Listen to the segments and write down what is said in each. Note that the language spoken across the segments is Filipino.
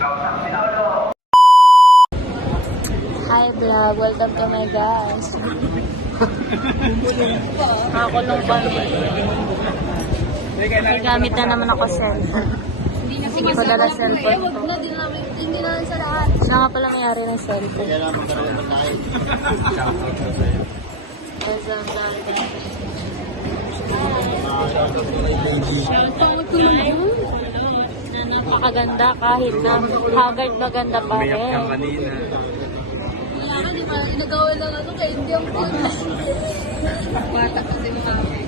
Hi vlog, welcome to my guys. Nakakulong kami. May gamit na naman ako cellphone. Sige ko dala cellphone ko. Hindi na lang sa lahat. Siya nga pala mayari ng cellphone. Napakaganda kahit na haggard maganda pa rin. Umiyak ka kanina. Di ba? Inagawa lang ako kaya hindi ang phone. Bata kasi makakit.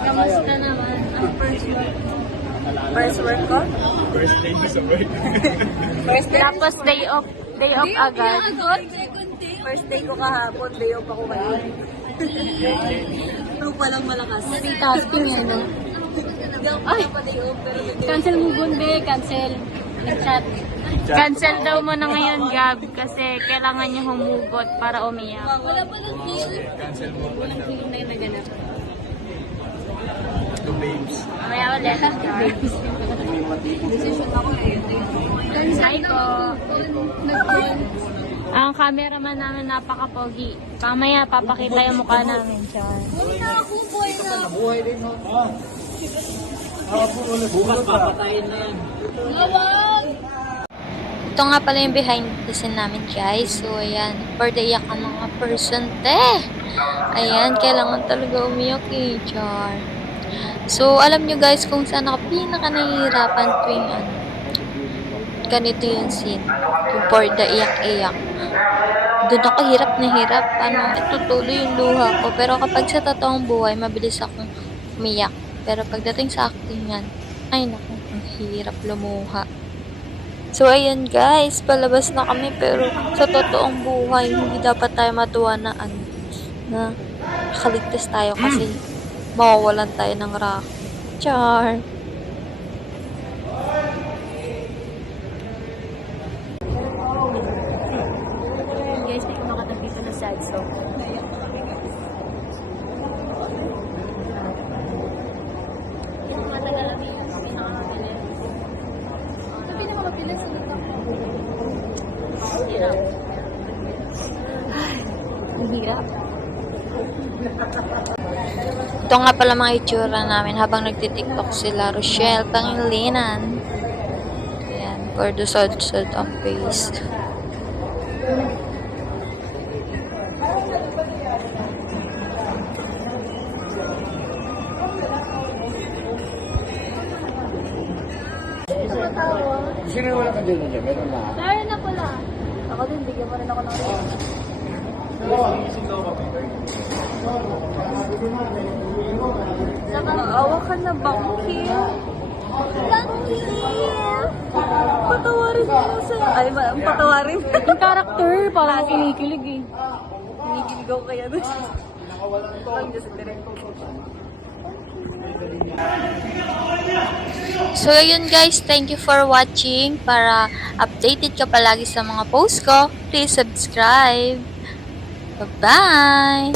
Kamusta naman ang first work? First work ko? First day sa work. Tapos day off agad. First day ko kahapon, day off ako ngayon. Pero palang malakas. Multitasking yan, no? Ay! Pa day off, pero Cancel mo gunde, cancel. Nag-chat. Cancel daw mo na ngayon, Gab, kasi kailangan niya humugot para umiyak. wala pa ng deal. Cancel mo. Walang deal na yung naganap. Two babes. Mamaya ulit. Decision ako eh. Hi po. Ang cameraman namin napaka-pogi. Pamaya, papakita yung mukha namin. Char. Buhay din ho. Bukas papatayin na yan. Lawag! Ito nga pala yung behind the scene namin, guys. So, ayan. For the iyak ang mga person, te. Ayan, kailangan talaga umiyak eh. Char. So, alam nyo guys kung saan ako pinaka-nahihirapan tuwing ganito yung scene. Yung for the iyak-iyak. Doon ako hirap na hirap. Itutuloy yung luha ko. Pero kapag sa totoong buhay, mabilis akong umiyak. Pero pagdating sa actingan, ay naku, ang hirap lumuha. So, ayan guys, palabas na kami. Pero sa totoong buhay, hindi dapat tayo matuwa na nakaligtas tayo kasi mawawalan tayo ng rock. Char! Guys, may kumakatag dito na sad song. Ang hirap. Ito nga pala mga itsura namin habang nagtitiktok sila Rochelle Pangilinan. Ayan, for the sod-sod ang face. Sino wala ka din dyan? Meron na. Meron na pala. Ako din, bigyan mo rin ako ng Nakaawa ka na, Bangkil. Bangkil! Patawarin mo na sa... Ay, patawarin. Yung character, parang kinikilig eh. Hinigiligaw kaya doon. Lang dyan sa direkto ko. So, ayun guys, thank you for watching. Para updated ka palagi sa mga posts ko, please subscribe. Bye-bye!